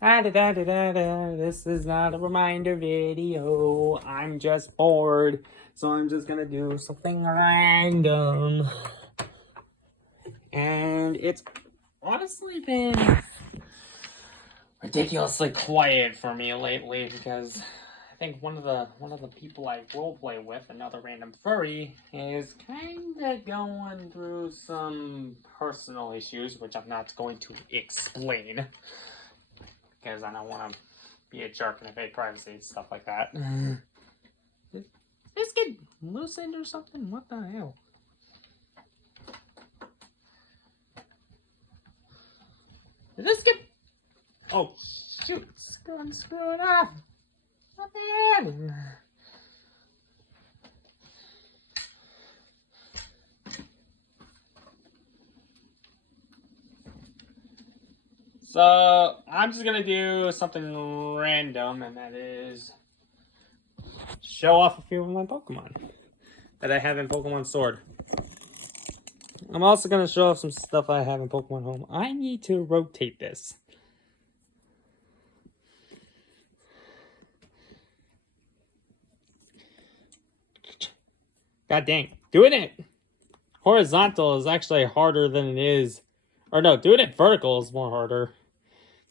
This is not a reminder video. I'm just bored, so I'm just gonna do something random. And it's honestly been ridiculously quiet for me lately because I think one of the people I roleplay with, another random furry, is kinda going through some personal issues, which I'm not going to explain. Because I don't want to be a jerk and invade privacy and stuff like that. Did this get loosened or something? What the hell? Did this get... Oh, shoot. Screw it off. What the hell? So, I'm just gonna do something random, and that is show off a few of my Pokemon that I have in Pokemon Sword. I'm also gonna show off some stuff I have in Pokemon Home. I need to rotate this. God dang. Doing it horizontal is actually harder than it is. Or no, doing it vertical is more harder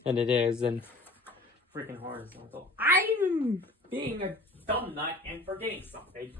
than it is in freaking horizontal. I'm being a dumb nut and forgetting something.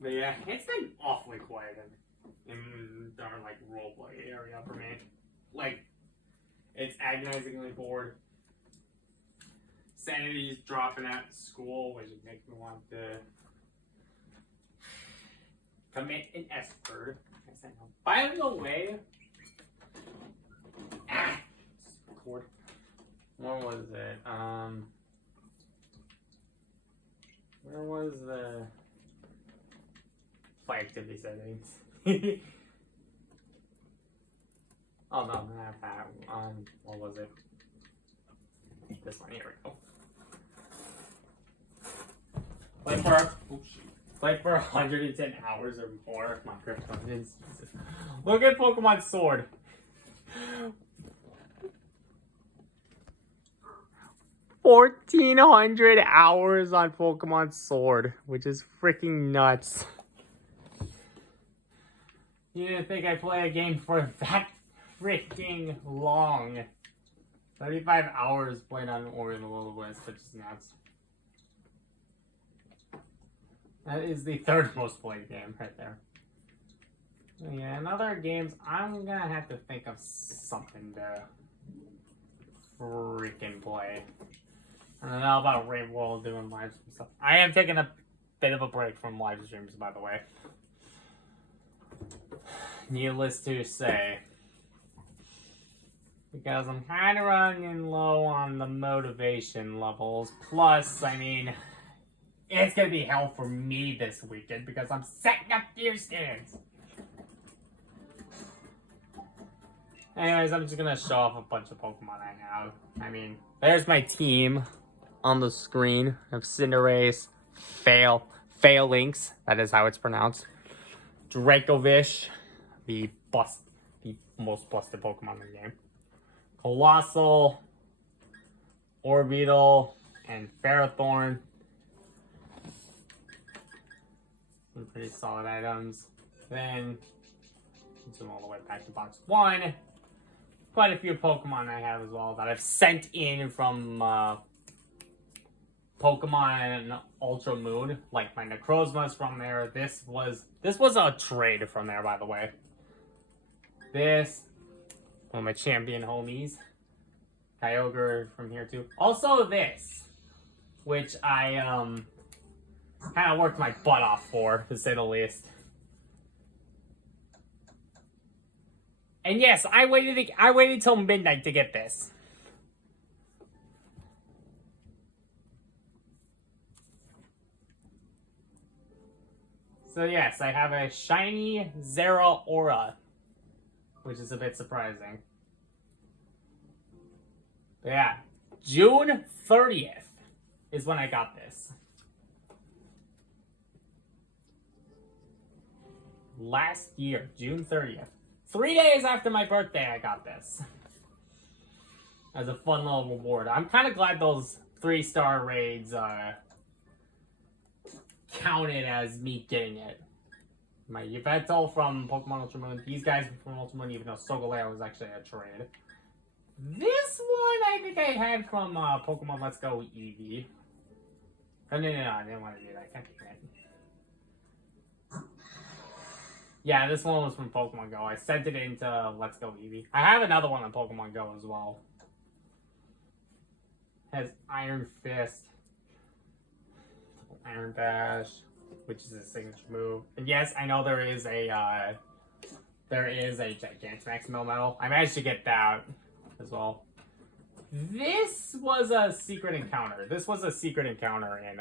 But yeah, it's been awfully quiet in our like roleplay area for me. Like, it's agonizingly bored. Sanity's dropping out of school, which makes me want to commit an effort. By the way, what was it? Where was the play activity settings? Oh no, not that. What was it? This one. Here we go. Play for 110 hours or more. My krypton. Look at Pokemon Sword. 1,400 hours on Pokemon Sword, which is freaking nuts. You didn't think I'd play a game for that freaking long. 35 hours played on Oriental Will-O-Wisp, which is nuts. That is the third most played game right there. Yeah, in other games, I'm gonna have to think of something to freaking play. I don't know about Rainbow doing live stuff. I am taking a bit of a break from live streams, by the way. Needless to say. Because I'm kind of running low on the motivation levels. Plus, I mean, it's going to be hell for me this weekend because I'm setting up gear stands. Anyways, I'm just going to show off a bunch of Pokemon I have. I mean, there's my team on the screen of Cinderace, Phalanx, that is how it's pronounced, Dracovish, the most busted Pokemon in the game, Colossal, Orbeetle, and Ferrothorn. Some pretty solid items. Then, zoom all the way back to box 1. Quite a few Pokemon I have as well that I've sent in from Pokemon Ultra Moon. Like my Necrozma's from there. This was a trade from there, by the way. This, one of my champion homies. Kyogre from here too. Also this, which I kind of worked my butt off for, to say the least. And yes, I waited till midnight to get this. So yes, I have a shiny Zeraora, which is a bit surprising. But yeah, June 30th is when I got this. Last year, June 30th. 3 days after my birthday, I got this. As a fun little reward. I'm kind of glad those 3-star raids counted as me getting it. My Yveltal from Pokemon Ultra Moon. These guys from Ultra Moon, even though Solgaleo was actually a trade. This one I think I had from Pokemon Let's Go Eevee. Oh, no, I didn't want to do that. I can't do that. Yeah, this one was from Pokemon Go. I sent it into Let's Go Eevee. I have another one on Pokemon Go as well. Has Iron Fist, Iron Bash, which is a signature move. And yes, I know there is a Gigantamax Melmetal. I managed to get that as well. This was a secret encounter. This was a secret encounter in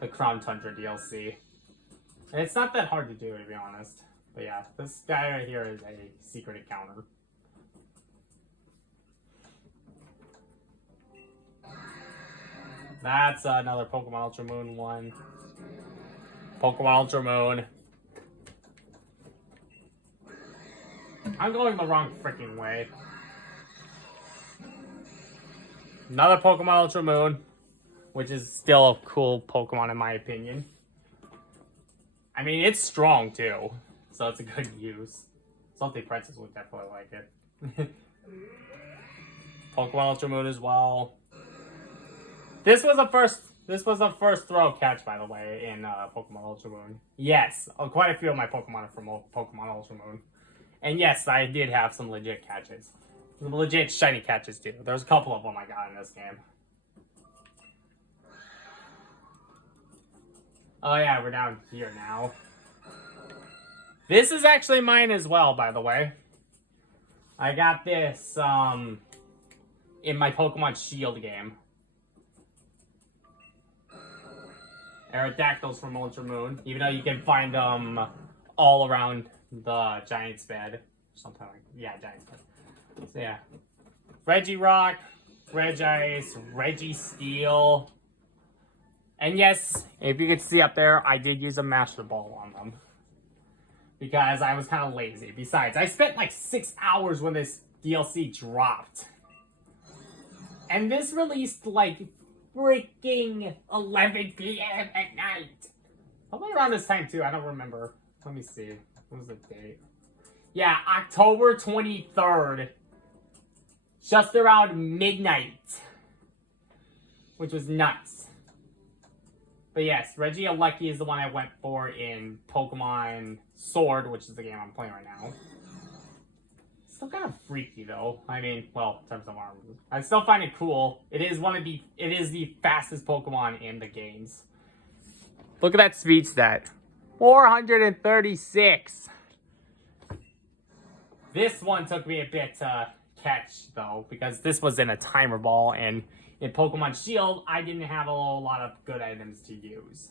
the Crown Tundra DLC. And it's not that hard to do, to be honest. But yeah, this guy right here is a secret encounter. That's another Pokemon Ultra Moon one. Pokemon Ultra Moon. I'm going the wrong freaking way. Another Pokemon Ultra Moon, which is still a cool Pokemon in my opinion. I mean, it's strong too, so it's a good use. Salty Princess would definitely like it. Pokemon Ultra Moon as well. This was the first throw catch, by the way, in Pokemon Ultra Moon. Yes, quite a few of my Pokemon are from Pokemon Ultra Moon. And yes, I did have some legit catches. Some legit shiny catches, too. There's a couple of them I got in this game. Oh yeah, we're down here now. This is actually mine as well, by the way. I got this in my Pokemon Shield game. Aerodactyls from Ultra Moon, even though you can find them all around the Giant's Bed. Something like, yeah, Giant's Bed. So yeah. Regirock, Regice, Registeel. And yes, if you could see up there, I did use a Master Ball on them. Because I was kind of lazy. Besides, I spent like 6 hours when this DLC dropped. And this released like freaking 11 p.m. at night. Probably around this time too, I don't remember. Let me see. What was the date? Yeah, October 23rd. Just around midnight. Which was nuts. But yes, Regieleki is the one I went for in Pokemon Sword, which is the game I'm playing right now. Still kind of freaky though. I mean, well, in terms of armor. I still find it cool. It is the fastest Pokemon in the games. Look at that speed stat. 436. This one took me a bit to catch though, because this was in a timer ball, and in Pokemon Shield, I didn't have a lot of good items to use.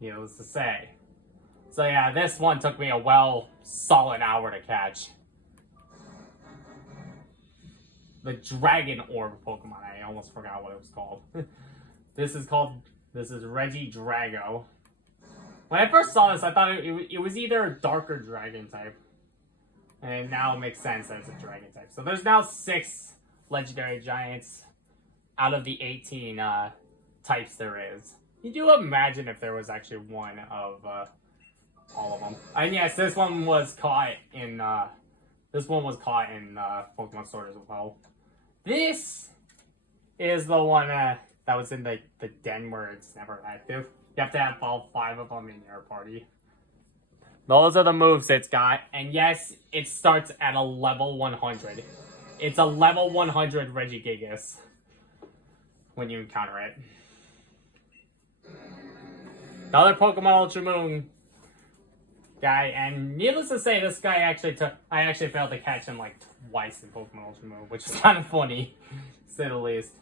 Needless to say. So yeah, this one took me a solid hour to catch. The Dragon Orb Pokemon. I almost forgot what it was called. This is Regidrago. When I first saw this, I thought it was either a darker dragon type. And now it makes sense that it's a dragon type. So there's now 6 legendary giants out of the 18 types there is. Could you imagine if there was actually one of all of them? And yes, this one was caught in Pokemon Sword as well. This is the one that was in the den where it's never active. You have to have all 5 of them in your party. Those are the moves it's got. And yes, it starts at a level 100. It's a level 100 Regigigas when you encounter it. The other Pokemon Ultra Moon guy, and needless to say, this guy I actually failed to catch him like twice in Pokemon Ultra Moon, which is kind of funny, to say the least.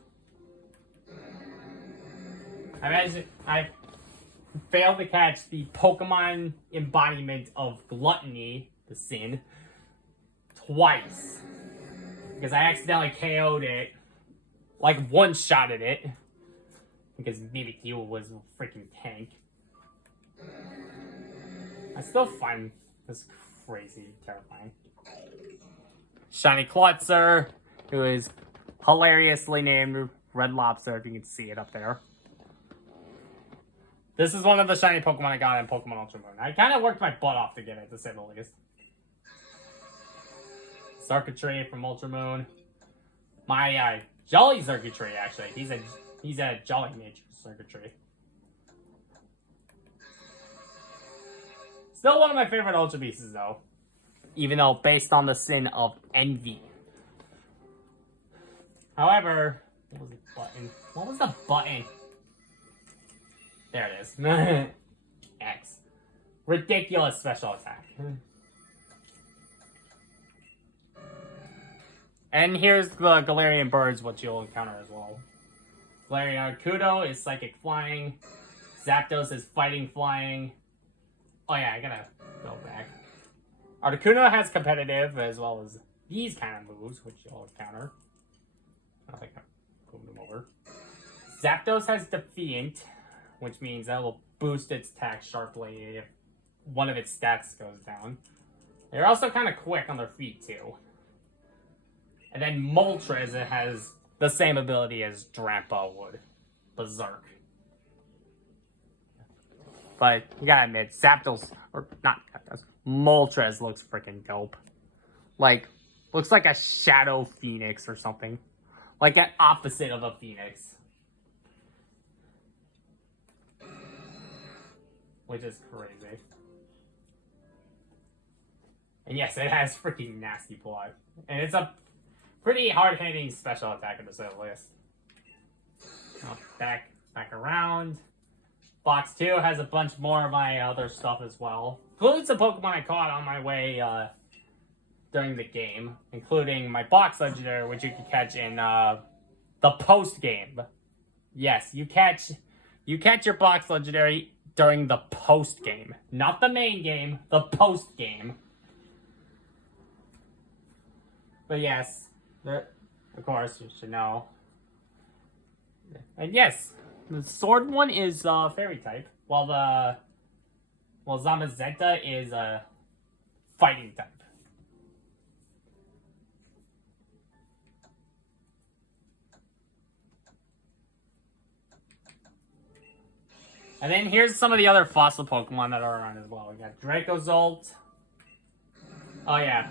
failed to catch the Pokemon embodiment of gluttony, the sin, twice. Because I accidentally KO'd it, like one-shotted it. Because Mimikyu was a freaking tank. I still find this crazy terrifying. Shiny Klutzer, who is hilariously named Red Lobster, if you can see it up there. This is one of the shiny Pokemon I got in Pokemon Ultra Moon. I kind of worked my butt off to get it, to say the least. Circuitry from Ultra Moon. My Jolly Circuitry, actually. He's a Jolly nature Circuitry. Still one of my favorite Ultra Beasts, though. Even though based on the sin of envy. However, what was the button? What was the button? There it is. X. Ridiculous special attack. And here's the Galarian birds, what you'll encounter as well. Galarian Arcudo is psychic flying. Zapdos is fighting flying. Oh yeah, I gotta go back. Articuno has competitive as well as these kind of moves, which you'll encounter. I think I'm moving them over. Zapdos has Defiant, which means that will boost its attack sharply if one of its stats goes down. They're also kind of quick on their feet too. And then Moltres has the same ability as Drampa would. Berserk. But you gotta admit, Zapdos, or not Zapdos, Moltres looks freaking dope. Like, looks like a shadow phoenix or something. Like an opposite of a phoenix. Which is crazy. And yes, it has freaking nasty blood. And it's a pretty hard-hitting special attacker to say the least. Back around. Box 2 has a bunch more of my other stuff as well. Includes the Pokemon I caught on my way during the game. Including my box legendary, which you can catch in the post-game. Yes, you catch your box legendary during the post-game. Not the main game, the post-game. But yes, of course, you should know. And yes, the sword one is fairy type, while Zamazenta is fighting type. And then here's some of the other fossil Pokemon that are around as well. We got Dracozolt. Oh yeah.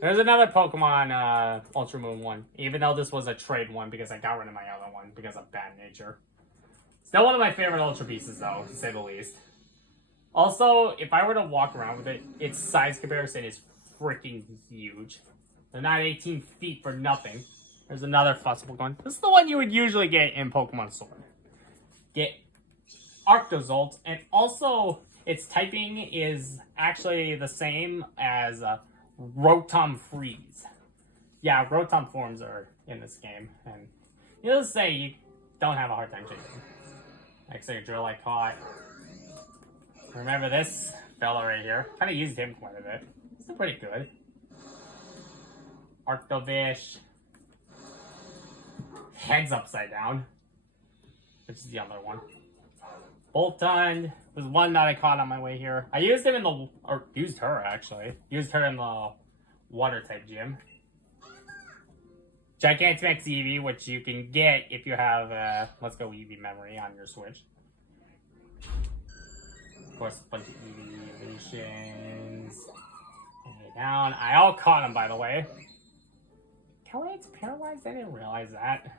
There's another Pokemon Ultra Moon one. Even though this was a trade one because I got rid of my other one because of bad nature. Still one of my favorite Ultra Beasts though, to say the least. Also, if I were to walk around with it, its size comparison is freaking huge. They're not 18 feet for nothing. There's another fossil Pokemon. This is the one you would usually get in Pokemon Sword. Get Arctozolt, and also its typing is actually the same as Rotom Freeze. Yeah, Rotom forms are in this game, and you'll say you don't have a hard time chasing. Excadrill I caught. Remember this fella right here? Kind of used him quite a bit. Still pretty good. Arctovish. Head's upside down. Which is the other one. Boltund was one that I caught on my way here. I used him in the... or used her, actually. Used her in the water-type gym. Gigantamax Eevee, which you can get if you have Let's Go Eevee memory on your Switch. Of course, a bunch of Eevee evolutions. Down. I all caught him, by the way. Callade's paralyzed? I didn't realize that.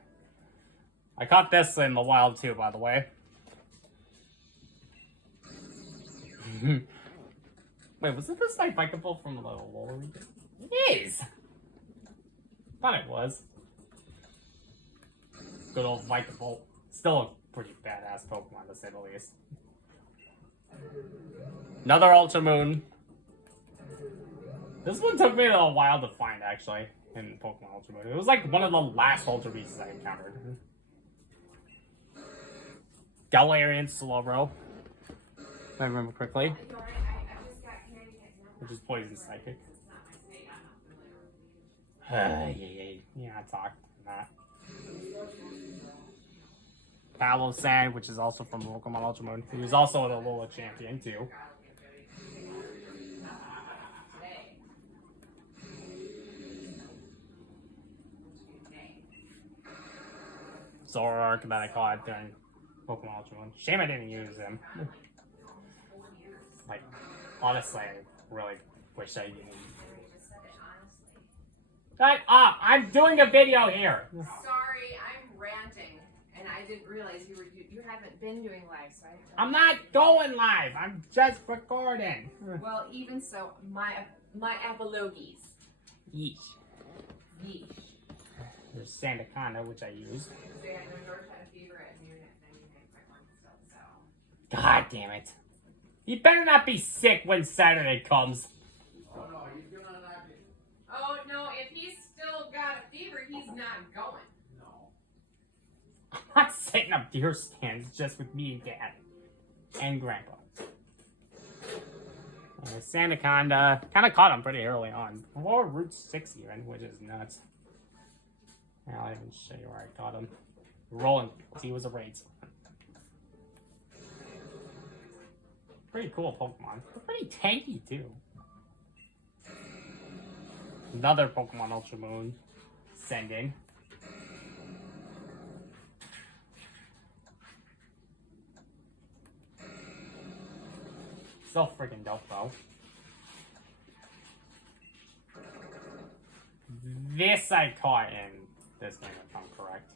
I caught this in the wild, too, by the way. Wait, was it the Snipeable from the lower region? It is! Thought it was. Good old Vikable. Still a pretty badass Pokemon, to say the least. Another Ultra Moon. This one took me a while to find, actually, in Pokemon Ultra Moon. It was like one of the last Ultra Beasts I encountered. Galarian Slowbro. if I remember correctly. Which is Poison Psychic. Yeah, I talked on that. Sand, which is also from Pokemon Ultra Moon. He was also the Alola champion, too. Zoroark that I caught during Pokemon Ultra Moon. Shame I didn't use him. Like, honestly, I really wish I didn't. Shut up! I'm doing a video here! Sorry, I'm ranting, and I didn't realize you haven't been doing live, so I'm not going live! I'm just recording! Well, even so, my apologies. Yeesh. Yeesh. There's Sandaconda, which I used. They had no North had a fever at 99.1 still, so. God damn it. You better not be sick when Saturday comes. Oh no, he's gonna not be. Oh no, if he's still got a fever, he's not going. No. I'm not setting up deer stands just with me and Dad. And Grandpa. Sandaconda. Kind of caught him pretty early on. Before Route 6 even, which is nuts. I'll even show you where I caught him. Rolling. He was a raid. Pretty cool Pokemon. They're pretty tanky too. Another Pokemon Ultra Moon. Send in. So freaking dope though. This I caught in this game, if I'm correct.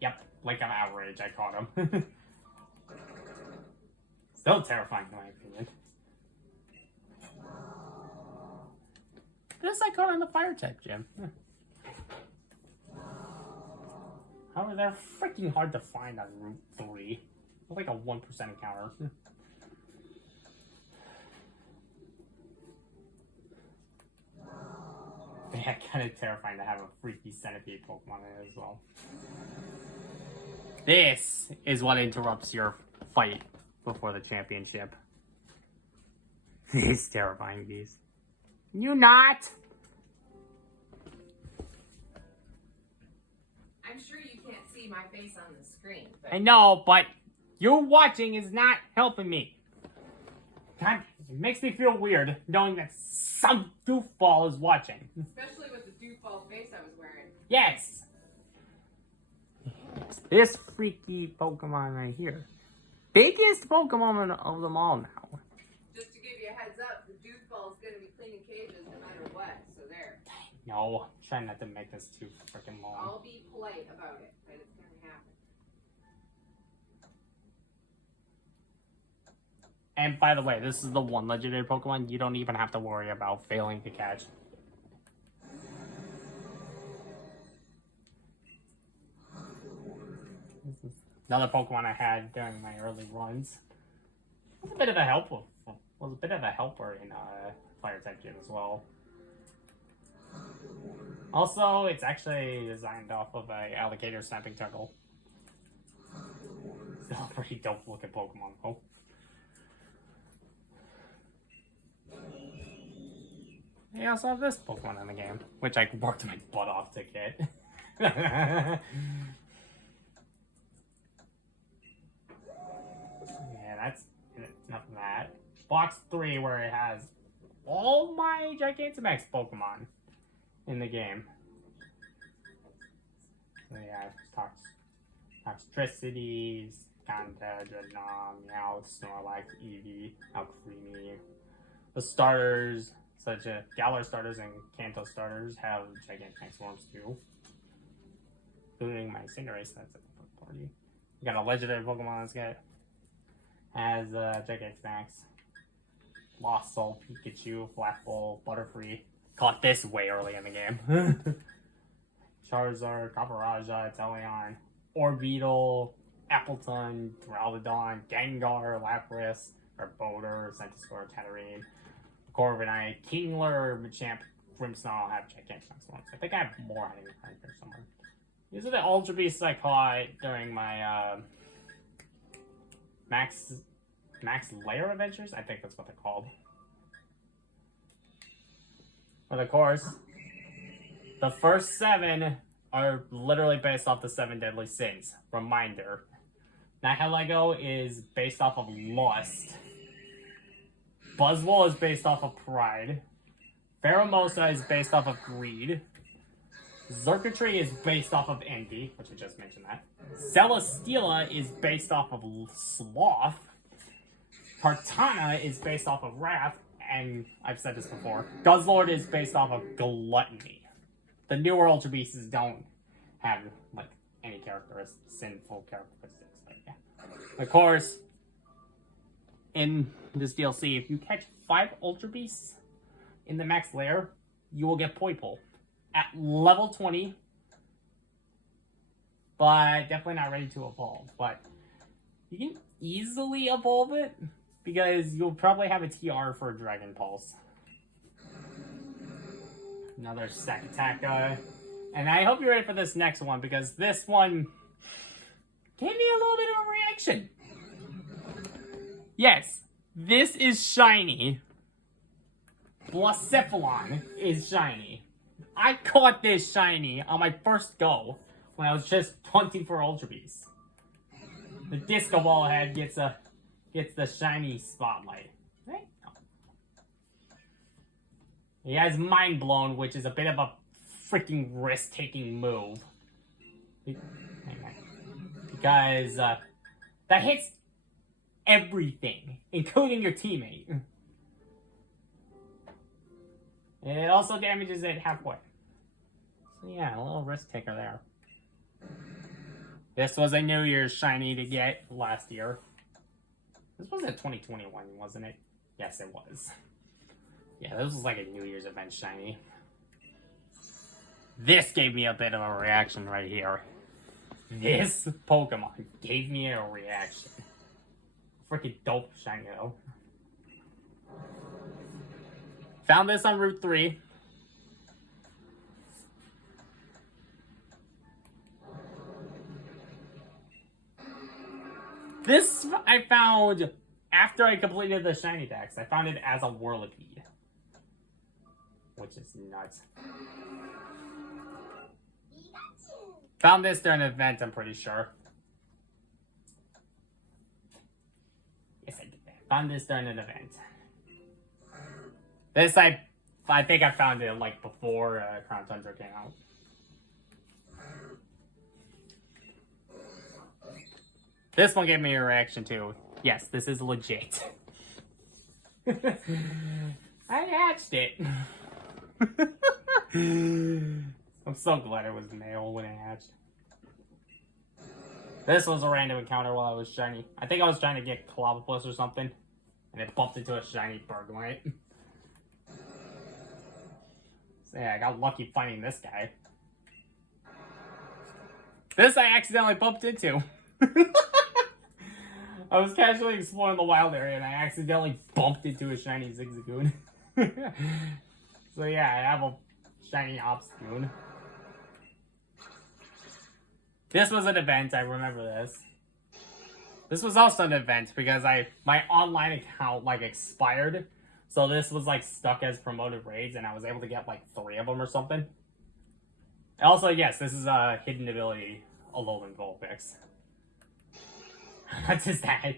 Yep, like an outrage, I caught him. Still terrifying in my opinion. This I caught in the fire type gym. However, they're freaking hard to find on Route 3. They're like a 1% encounter. Yeah, kind of terrifying to have a freaky centipede Pokemon in it as well. This is what interrupts your fight before the championship. These terrifying beast. You not! I'm sure you can't see my face on the screen. But I know, but you watching is not helping me. God, it makes me feel weird knowing that some goofball is watching. especially with the doofball face I was wearing. Yes! This freaky Pokemon right here. Biggest Pokemon of them all now. Just to give you a heads up, the doofball is going to be cleaning cages no matter what, so there. No, try not to make this too freaking long. I'll be polite about it, but it's going to happen. And by the way, this is the one legendary Pokemon you don't even have to worry about failing to catch. This is another Pokemon I had during my early runs. Was a bit of a helper in Fire type gym as well. Also, it's actually designed off of a alligator snapping turtle. Still a pretty dope looking Pokemon though. They also have this Pokemon in the game, which I worked my butt off to get. Yeah, that's enough of that. Box 3, where it has all my Gigantamax Pokemon in the game. So yeah, Toxtricities, Conta, Dreadnought, Meowth, Snorlax, Eevee, Alcremie. The starters, such as Galar starters and Kanto starters, have Gigantamax forms too. Including my Cinderace, that's at the party. We got a legendary Pokemon that's got has Gigantamax. Lost Soul, Pikachu, Black Bull, Butterfree. Caught this way early in the game. Charizard, Copperajah, Teleon, Orbeetle, Appleton, Duraludon, Gengar, Lapras, Arbodor, Centiskorch, Tatterine, Corviknight, Kingler, Machamp, Grimmsnarl have Gigantamax ones. I think I have more hiding behind here somewhere. These are the Ultra Beasts I caught during my Max Layer Adventures? I think that's what they're called. But of course, the first 7 are literally based off the 7 deadly sins. Reminder. Nihilego is based off of lust. Buzzwole is based off of pride. Pheromosa is based off of greed. Xurkitree is based off of envy, which I just mentioned that. Celesteela is based off of sloth. Kartana is based off of wrath, and I've said this before. Guzzlord is based off of gluttony. The newer Ultra Beasts don't have like any sinful characteristics. But yeah. Of course, in this DLC, if you catch 5 Ultra Beasts in the max layer, you will get Poipole at level 20, but definitely not ready to evolve. But you can easily evolve it because you'll probably have a TR for Dragon Pulse. Another stack attack, and I hope you're ready for this next one because this one gave me a little bit of a reaction. Yes, this is shiny. Blacephalon is shiny. I caught this shiny on my first go when I was just hunting for Ultra Beasts. The Disco Ball head gets the shiny spotlight. Right? He has Mind Blown, which is a bit of a freaking risk-taking move. Because that hits everything, including your teammate. It also damages it halfway. So yeah, a little risk taker there. This was a New Year's shiny to get last year. This was in 2021, wasn't it? Yes, it was. Yeah, this was like a New Year's event shiny. This gave me a bit of a reaction right here. This Pokemon gave me a reaction. Freaking dope shiny though. Found this on Route 3. This I found after I completed the shiny decks. I found it as a Whirlipede, which is nuts. Found this during an event, I'm pretty sure. Yes, I did that. Found this during an event. This I think I found it like before Crown Tundra came out. This one gave me a reaction too. Yes, this is legit. I hatched it. I'm so glad it was male when it hatched. This was a random encounter while I was shiny. I think I was trying to get Clobbopus or something, and it bumped into a shiny Bergmite. So yeah, I got lucky finding this guy. This I accidentally bumped into. I was casually exploring the wild area and I accidentally bumped into a shiny Zigzagoon. So yeah, I have a shiny Obscune. This was an event, I remember this. This was also an event because my online account like expired. So this was like stuck as promoted raids and I was able to get like 3 of them or something. Also, yes, this is a hidden ability, Alolan Vulpix. What is that?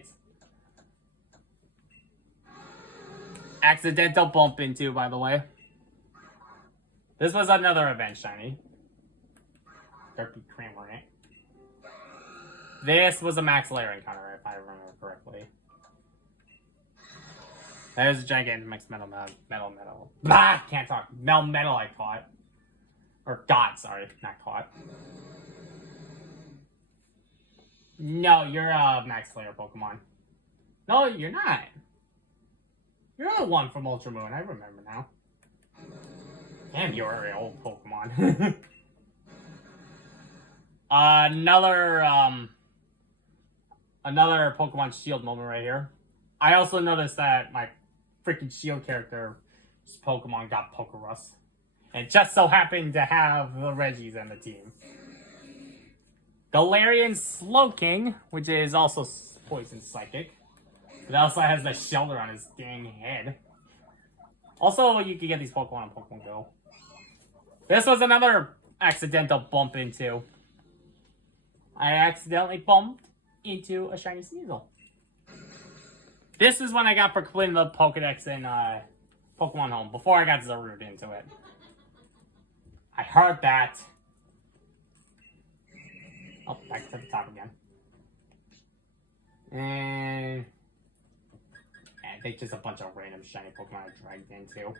Accidental bump into, by the way. This was another event shiny. Derpy Kramer, eh? This was a max layer encounter, if I remember correctly. There's a gigantic mixed metal. Blah! Can't talk. Metal I caught. Or got, sorry. Not caught. No, you're a max layer Pokemon. No, you're not. You're the one from Ultra Moon. I remember now. Damn, you're a old Pokemon. Another Pokemon Shield moment right here. I also noticed that my freaking Shield character's Pokemon got Pokerus. And just so happened to have the Reggies in the team. Galarian Slowking, which is also Poison Psychic. It also has the shelter on his dang head. Also, you can get these Pokemon on Pokemon Go. This was another accidental bump into. I accidentally bumped into a shiny Sneasel. This is when I got for completing the Pokedex in Pokemon Home, before I got Zarude into it. I heard that. Oh, back to the top again. And I think just a bunch of random shiny Pokemon I dragged into.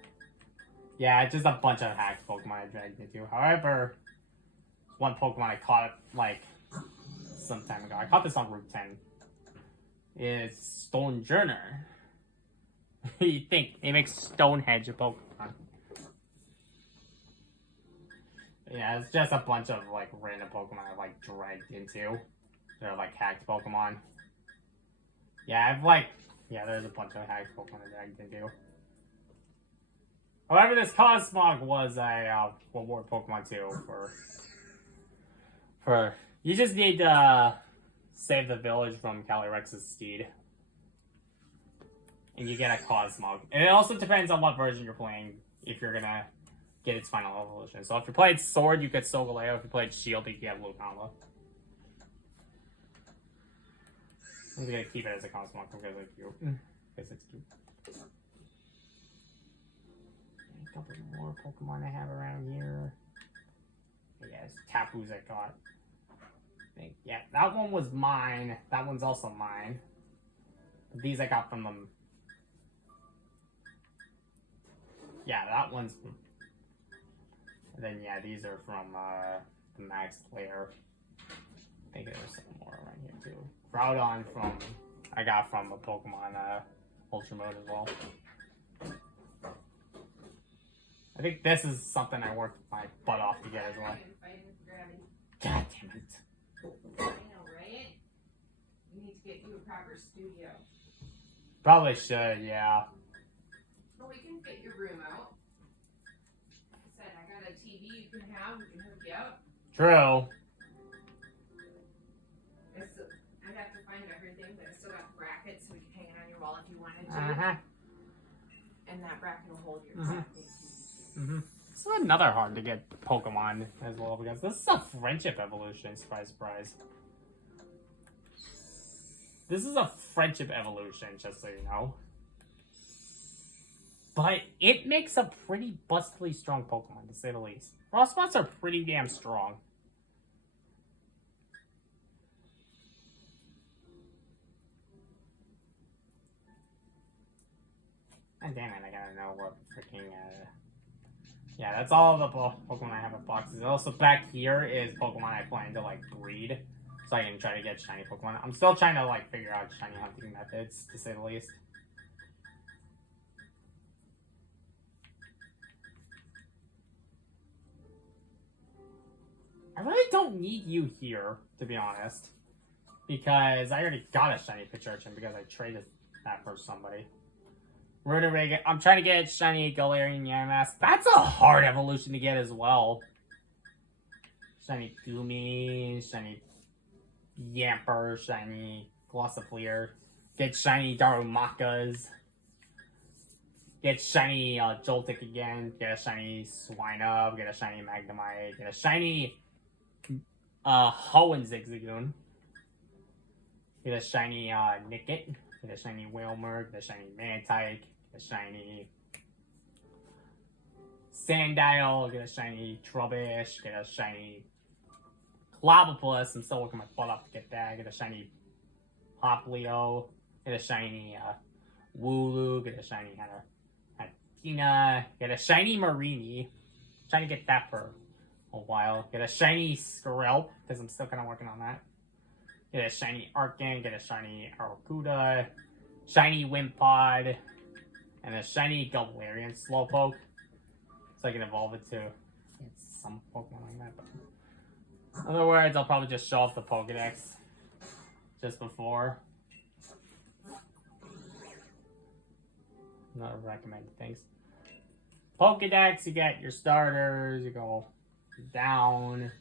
Yeah, just a bunch of hacked Pokemon I dragged into. However, one Pokemon I caught like some time ago. I caught this on Route 10. Is Stonejourner. You think he makes Stonehenge a Pokemon? Yeah, it's just a bunch of like random Pokemon I like dragged into. They're like hacked Pokemon. Yeah, there's a bunch of hacked Pokemon I dragged into. However, this Cosmog was a reward Pokemon too for you just need to save the village from Calyrex's steed. And you get a Cosmog. And it also depends on what version you're playing if you're gonna get its final evolution. So if you played Sword, you get Solgaleo. If you played Shield, you get Lunala. I'm gonna keep it as a Cosmog because it's cute. Because it's cute. A couple more Pokemon I have around here. Yes, Tapu's I got. Yeah, that one was mine. That one's also mine. These I got from them. Yeah, that one's. And then yeah, these are from the Max player. I think there's some more around here too. Groudon I got from a Pokemon Ultra Mode as well. I think this is something I worked my butt off to get as well. God damn it. I know, right? We need to get you a proper studio. Probably should, yeah. Well, we can fit your room out. Like I said, I got a TV you can have. We can hook you up. True. I'd have to find everything, but I still got brackets so we can hang it on your wall if you wanted to. Uh-huh. And that bracket will hold your This is another hard to get Pokemon as well because this is a friendship evolution. Surprise, surprise. This is a friendship evolution, just so you know. But it makes a pretty bustily strong Pokemon, to say the least. Frostbots are pretty damn strong. God damn it, I gotta know what freaking, yeah, that's all the Pokemon I have in boxes. Also, back here is Pokemon I plan to, like, breed. So I can try to get shiny Pokemon. I'm still trying to, like, figure out shiny hunting methods, to say the least. I really don't need you here, to be honest. Because I already got a shiny Pichurchin because I traded that for somebody. Rotorig, I'm trying to get shiny Galarian Yamask. That's a hard evolution to get as well. Shiny Goomy, shiny Yamper, shiny Glossoplear. Get shiny Darumakas. Get shiny Joltik again. Get a shiny Swinub. Get a shiny Magnemite. Get a shiny Hoenn Zigzagoon. Get a shiny Nickit. Get a shiny Whalmer. Get a shiny Mantike. Get a shiny Sandile. Get a shiny Trubbish. Get a shiny Clobbopus. I'm still working my butt off to get that. Get a shiny Poplio. Get a shiny Wooloo. Get a shiny Hatina. Get a shiny Marini. Trying to get that for a while. Get a shiny Skrelp, because I'm still kind of working on that. Get a shiny Arcan. Get a shiny Arcuda. Shiny Wimpod. And a shiny Galarian Slowpoke. So I can evolve it to some Pokemon like that. But in other words, I'll probably just show off the Pokedex just before. Not recommended things. Pokedex, you get your starters, you go down.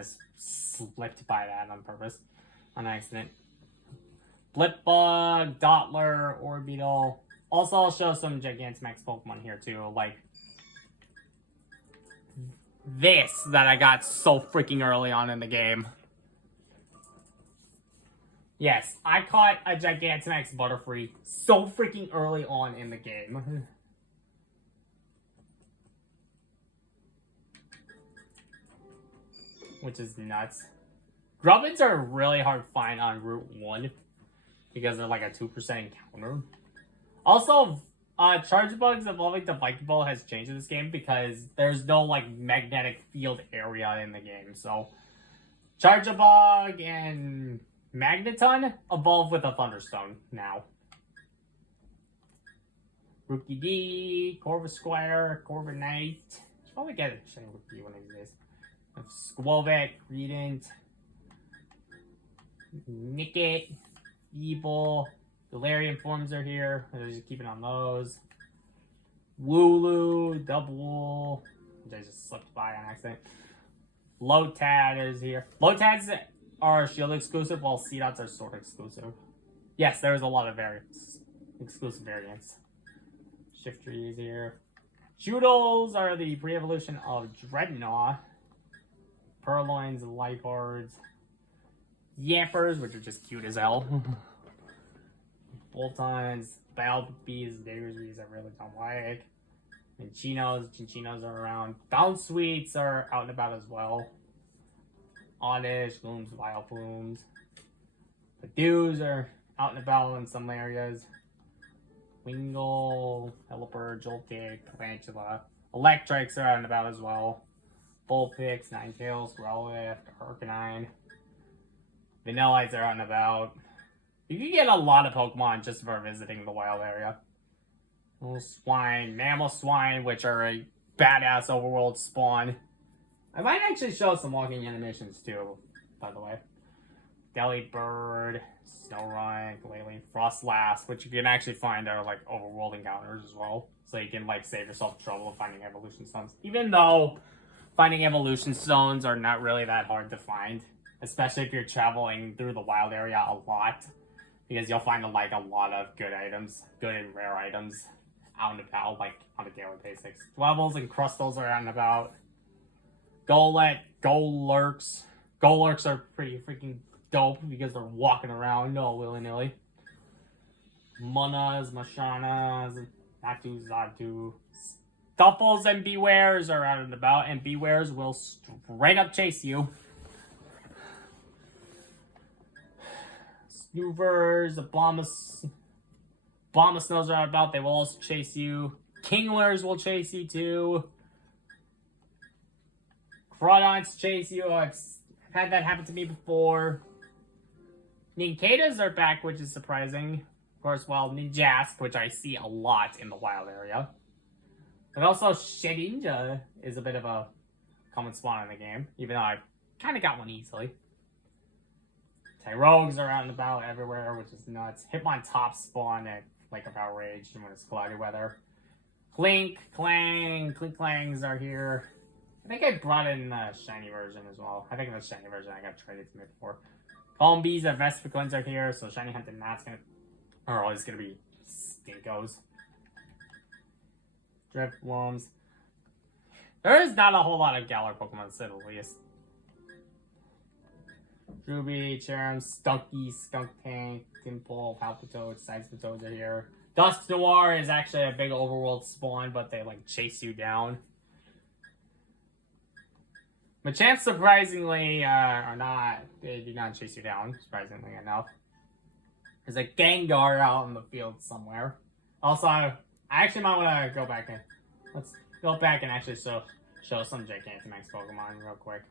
Just slipped by that on purpose. On accident. Blipbug, Dottler, Orbeetle. Also, I'll show some Gigantamax Pokemon here too, like this that I got so freaking early on in the game. Yes, I caught a Gigantamax Butterfree so freaking early on in the game. Which is nuts. Grubbins are really hard to find on Route 1 because they're like a 2% encounter. Also, Chargebug's evolving to Vikeball has changed in this game because there's no like magnetic field area in the game. So, Chargebug and Magneton evolve with a Thunderstone now. Rookie D, Corvisquire, Corviknight. Should probably get a shiny Rookie one of these days. Squovit, Greedent, Nickit, Evil, Galarian forms are here. I'm just keeping on those. Wooloo, Double, which I just slipped by on accident. Lotad is here. Lotads are Shield exclusive, while Seedots are Sword exclusive. Yes, there's a lot of exclusive variants. Shiftry is here. Choodles are the pre-evolution of Dreadnought. Purloins, Lighthearts. Yampers, which are just cute as hell. Boltons, Bumblebees, Diggersbees I really don't like. Chinchinos are around. Bounsweets are out and about as well. Oddish, Blooms, Vileplumes. Padoos are out and about in some areas. Wingull, Pelipper, Joltik, Tarantula. Electrics are out and about as well. Bullpix, Ninetales, Growlithe, Arcanine. Vanillites are out and about. You can get a lot of Pokemon just for visiting the wild area. Little Swine, Mammal Swine, which are a badass overworld spawn. I might actually show some walking animations too, by the way. Delibird, Snorunt, Glalie, Frostlass, which you can actually find are like overworld encounters as well. So you can like save yourself trouble of finding evolution stones. Even though finding evolution stones are not really that hard to find. Especially if you're traveling through the wild area a lot. Because you'll find like a lot of good items, good and rare items out and about, like on a daily basis. Dwebbles and Crustals are out and about. Golurks. Golurks are pretty freaking dope because they're walking around all willy-nilly. Munas, Mashanas, Natu, Zatu. Stuffles and Bewares are out and about, and Bewares will straight up chase you. Snoovers, Abomasnows are out about, they will also chase you. Kinglers will chase you too. Crawdons chase you, I've had that happen to me before. Ninkadas are back, which is surprising. Of course, well, Ninjask, which I see a lot in the wild area. But also Shedinja is a bit of a common spawn in the game, even though I kind of got one easily. Tyrogues are out and about everywhere, which is nuts. Hitmontop spawn at like about rage when it's cloudy weather. Clinklangs are here. I think I brought in the shiny version as well. I think the shiny version I got traded to me before. Columbees and Vespiquen are here, so shiny hunting that's are always gonna be stinkos. Driftblooms. There is not a whole lot of Galar Pokemon to say the least. Ruby, Cherim, Stunky, Skunktank, Timple, Palpitoad, Sidespitoads are here. Dusk Noir is actually a big overworld spawn, but they like chase you down. Machamps surprisingly are not, they do not chase you down, surprisingly enough. There's a Gengar out in the field somewhere. Also, I actually might want to go back and, let's go back and actually show some Gigantamax Pokemon real quick.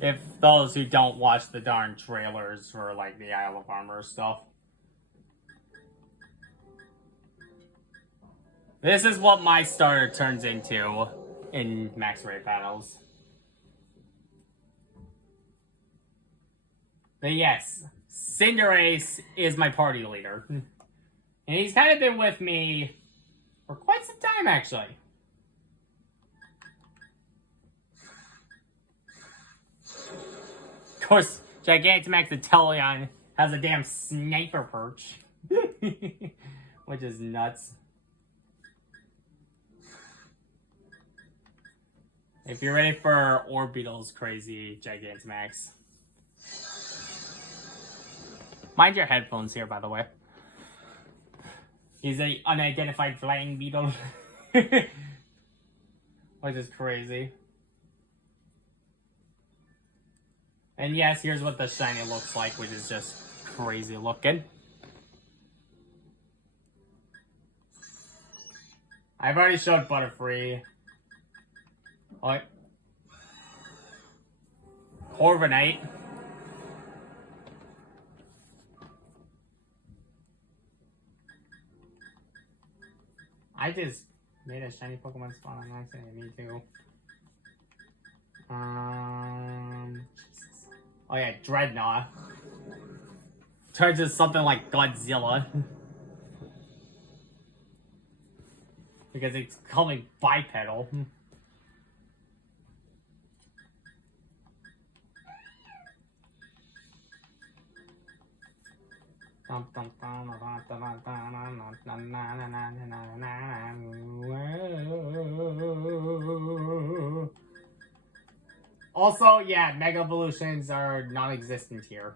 If those who don't watch the darn trailers for like the Isle of Armor stuff. This is what my starter turns into in max raid battles. But yes, Cinderace is my party leader. And he's kind of been with me for quite some time, actually. course, Gigantamax Inteleon has a damn sniper perch. Which is nuts. If you're ready for Orbeetle's crazy Gigantamax. Mind your headphones here, by the way. He's an unidentified flying beetle. Which is crazy. And yes, here's what the shiny looks like, which is just crazy looking. I've already showed Butterfree. What? Corviknight. I just made a shiny Pokemon spawn on accident. Me too. Jesus. Oh yeah, Dreadnought. Turns into something like Godzilla. Because it's coming bipedal. Also, yeah, Mega Evolutions are non-existent here.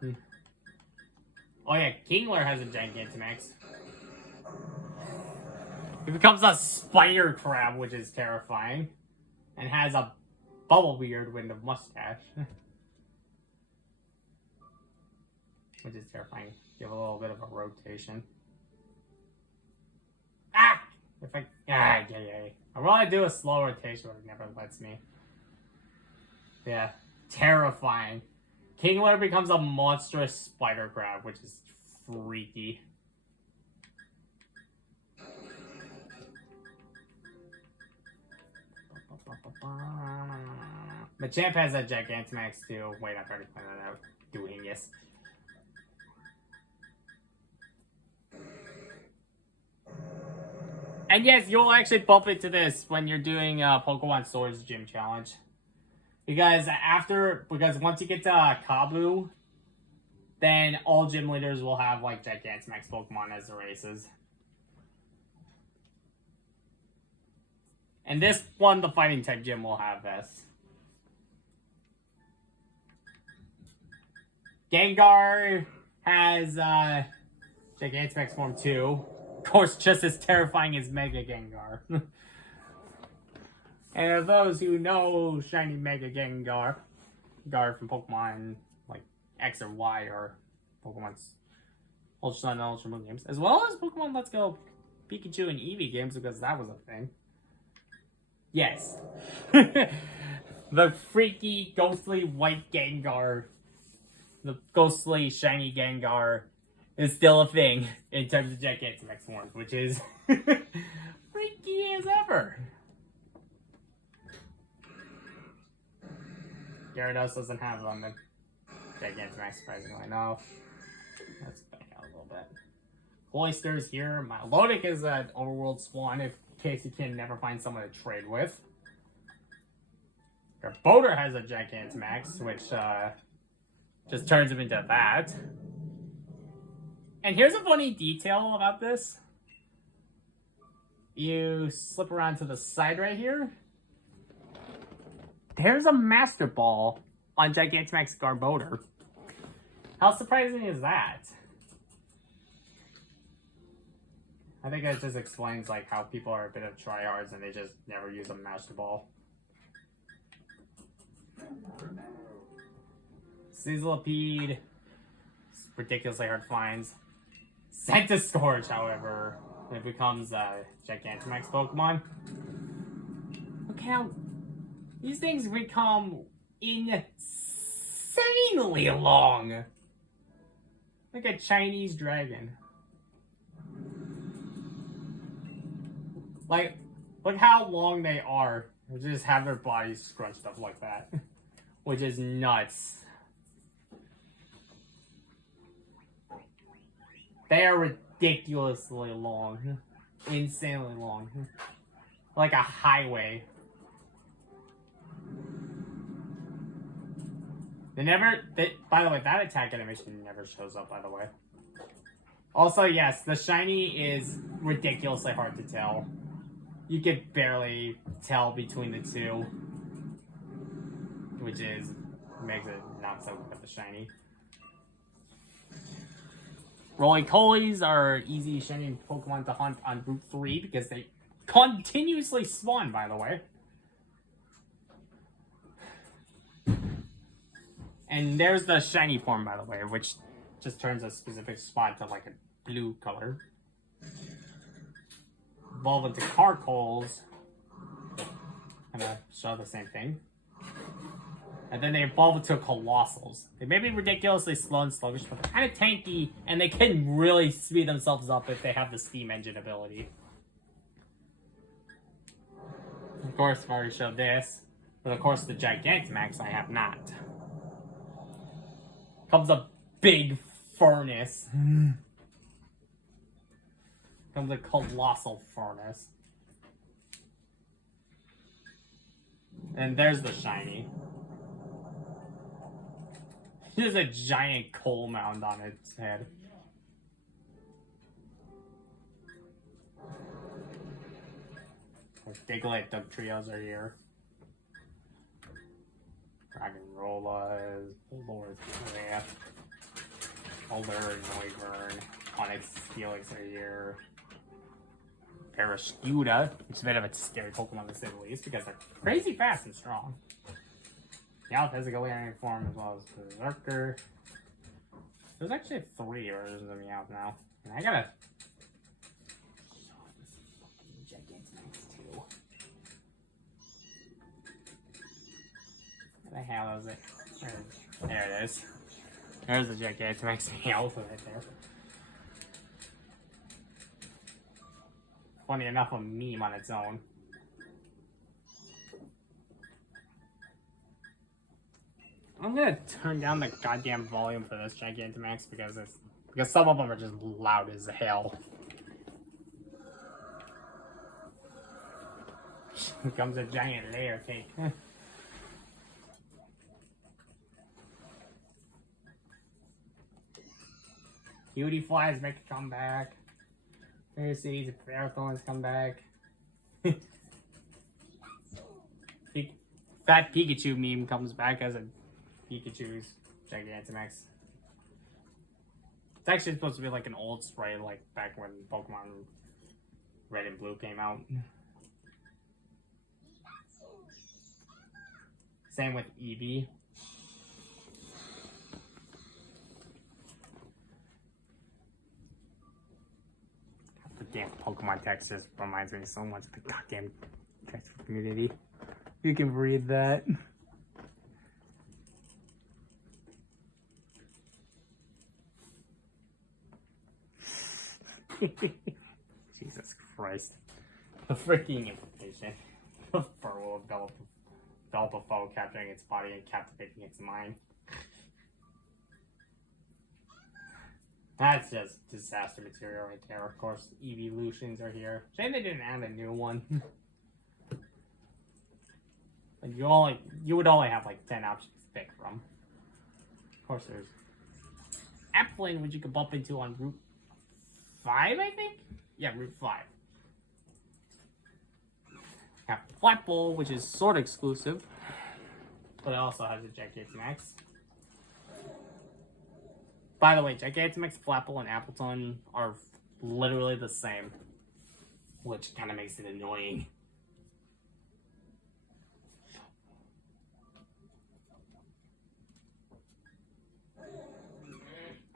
Oh yeah, Kingler has a Gigantamax. It becomes a spider crab, which is terrifying. And has a bubble beard with a mustache. Which is terrifying. Give a little bit of a rotation. Ah! I want to do a slow rotation, but it never lets me. Yeah. Terrifying. Kingler becomes a monstrous spider crab, which is freaky. Machamp has a Gigantamax too. Wait, I've already found that out. Doing this. And yes, you'll actually bump into this when you're doing Pokemon Swords Gym Challenge. Because once you get to Kabu, then all gym leaders will have like Gigantamax Pokemon as the races. And this one, the fighting type gym will have this. Gengar has Gigantamax form 2. Of course, just as terrifying as Mega Gengar. And those who know shiny Mega Gengar from Pokemon like X or Y or Pokemon's Ultra Sun and Ultra Moon games, as well as Pokemon Let's Go Pikachu and Eevee games, because that was a thing. Yes. The freaky, ghostly white Gengar, the ghostly, shiny Gengar, is still a thing in terms of Gigantamax forms, which is freaky as ever. Gyarados doesn't have the Gigantamax, surprisingly enough. Let's back out a little bit. Cloyster's here. Milotic is an overworld spawn, in case you can never find someone to trade with. Boulder has a Gigantamax, which just turns him into that. And here's a funny detail about this. You slip around to the side right here. There's a Master Ball on Gigantamax Garbodor. How surprising is that? I think it just explains like how people are a bit of tryhards and they just never use a Master Ball. Sizzlipede, ridiculously hard finds. Centiskorch, however, it becomes a Gigantamax Pokemon. Look how these things become insanely long. Like a Chinese dragon. Like, look how long they are. They just have their bodies scrunched up like that. Which is nuts. They are ridiculously long. Insanely long. Like a highway. By the way, that attack animation never shows up, by the way. Also, yes, the shiny is ridiculously hard to tell. You could barely tell between the two. Which makes it not so good, the shiny. Roly-Colies are easy shiny Pokemon to hunt on Route 3 because they continuously spawn, by the way. And there's the shiny form, by the way, which just turns a specific spot to like a blue color. Evolve into Carcoals. I'm gonna show the same thing. And then they evolve into Colossals. They may be ridiculously slow and sluggish, but they're kind of tanky, and they can really speed themselves up if they have the Steam Engine ability. Of course, I've already showed this. But of course, the Gigantamax I have not. Comes a big furnace. Comes a colossal furnace. And there's the shiny. There's a giant coal mound on its head. Diglett Dugtrios are here. Dragonrola is Lord's Wrath. Alder, Noivern, Onyx, Steelix are here. Parascuda, which is a bit of a scary Pokemon to say the least, because they're crazy fast and strong. Meowth has a Galarian form as well as Berserker. There's actually 3 versions of Meowth now. And I gotta show this fucking Gigantamax too. Where the hell is it? There it is. There's the Gigantamax Meowth right there. Funny enough, a meme on its own. I'm gonna turn down the goddamn volume for this Gigantamax because some of them are just loud as hell. Here comes a giant layer cake. Cutie flies make a comeback. Pharisees and Parathorns come back. Fat Pikachu meme comes back as a Pikachu's Gigantamax. It's actually supposed to be like an old spray, like back when Pokemon Red and Blue came out. Same with Eevee. The damn Pokemon text just reminds me so much of the goddamn text community. You can read that. Jesus Christ. The freaking implication. The fur will develop a foe, capturing its body and captivating its mind. That's just disaster material right there. Of course, evolutions are here. Shame they didn't add a new one. Like you would only have like 10 options to pick from. Of course, there's Applin, which you can bump into on Route 5, I think? Yeah, Route 5. Have Flapple, which is sort of exclusive, but it also has a Gigantamax. By the way, Gigantamax, Flapple, and Appleton are literally the same, which kind of makes it annoying.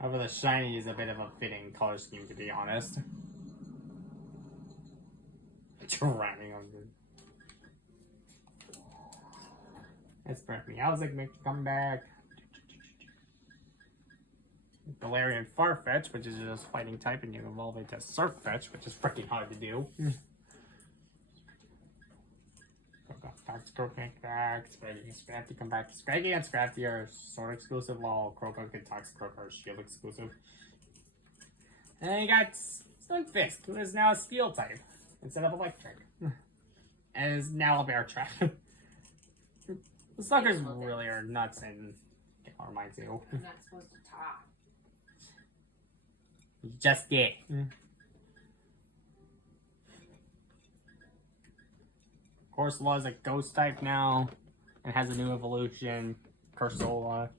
However, the shiny is a bit of a fitting color scheme, to be honest. Drowning on good. That's perfect. Meowstic make a comeback. Galarian Farfetch, which is just fighting type, and you evolve it to Surfetch, which is freaking hard to do. Croak back, Scraggy and Scrafty come back. Scraggy and Scrafty are sword exclusive, while Croak and Toxicroak are shield exclusive. And then you got Stunfisk, who is now a steel type instead of electric. And is now a bear trap. The suckers really are nuts in Or mine too. I'm not supposed to talk. You just did. Corsola is a ghost type now. And has a new evolution. Corsola.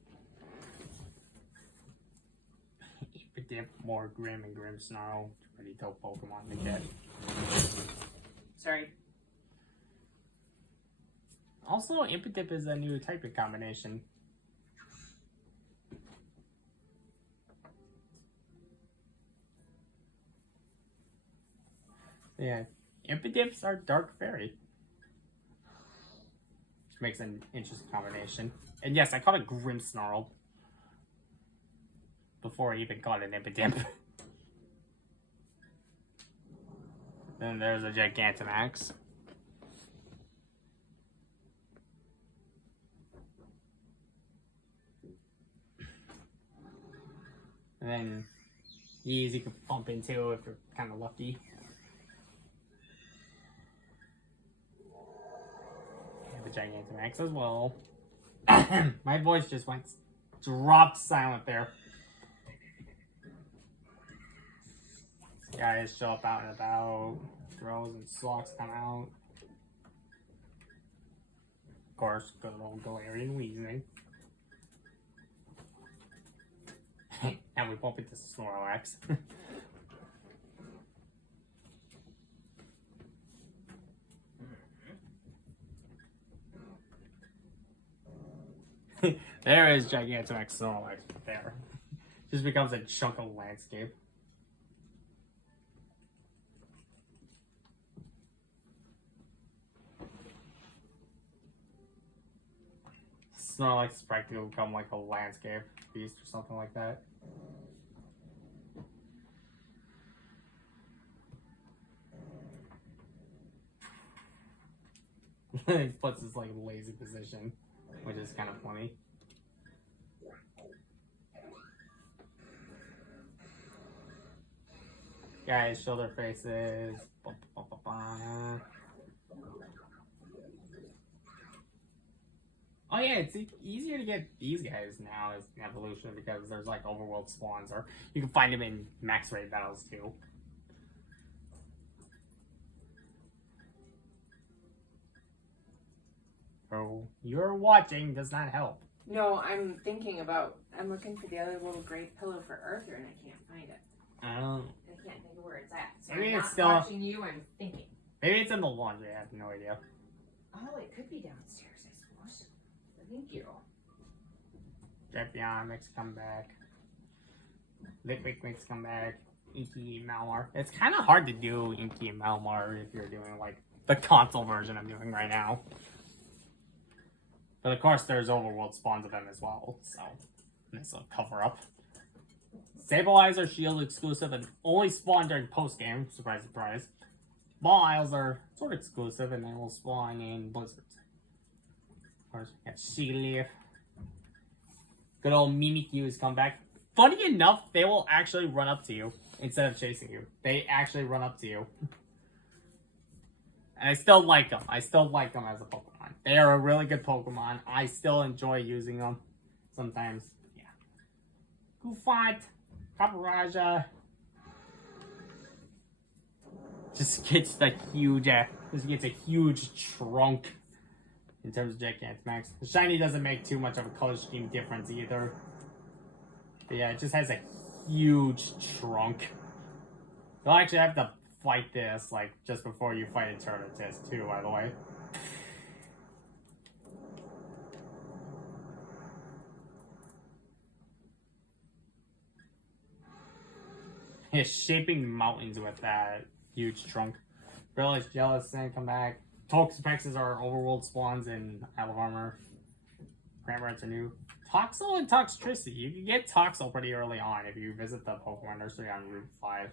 Impidimp, more Grim and Grimmsnarl. Pretty dope Pokemon to get. Sorry. Also, Impidimp is a new typing combination. Yeah, Impidimps are Dark Fairy. Which makes an interesting combination. And yes, I called it Grimmsnarl. Before I even called it Impidimp. Then there's a Gigantamax. And then these you can bump into if you're kind of lucky. The Gigantamax as well. My voice just went dropped silent there. Guys show up out and about. Throws and slocks come out. Of course, good old Galarian Weezing. And we bump into Snorlax. There is Gigantamax Snorlax there. Just becomes a chunk of landscape. Snorlax is practically become like a landscape beast or something like that. He puts his like lazy position, which is kind of funny. Guys, show their faces. Oh yeah, it's easier to get these guys now as an evolution because there's like overworld spawns, or you can find them in max raid battles too. So you're watching does not help. No, I'm looking for the other little gray pillow for Arthur and I can't find it. Oh. I can't think of where it's at. So Maybe I'm it's not still- watching you, I'm thinking. Maybe it's in the laundry, I have no idea. Oh, it could be downstairs, I suppose. Thank you. Drapion makes a comeback. Litwick makes a comeback. Inky Malmar. It's kind of hard to do Inky and Malmar if you're doing like the console version I'm doing right now. But of course, there's overworld spawns of them as well, so this will cover up. Sableyes are Shield exclusive and only spawn during post game. Surprise, surprise. Ball Isles are sort of exclusive and they will spawn in blizzards. Of course, we got Sheeleaf. Good old Mimikyu has come back. Funny enough, they will actually run up to you instead of chasing you. They actually run up to you. And I still like them. I still like them as a Pokemon. They are a really good Pokemon. I still enjoy using them. Sometimes, yeah. Goofant, Paparaja. Just gets the huge, just gets a huge trunk in terms of Gigantamax. The shiny doesn't make too much of a color scheme difference either. But yeah, it just has a huge trunk. You'll actually have to fight this, like, just before you fight a Turtles too, by the way. It's shaping mountains with that huge trunk. Brilliant's jealous and come back. Toxapex are overworld spawns in Isle of Armor. Cramorants are new. Toxel and Toxtricity. You can get Toxel pretty early on if you visit the Pokemon Nursery on Route 5.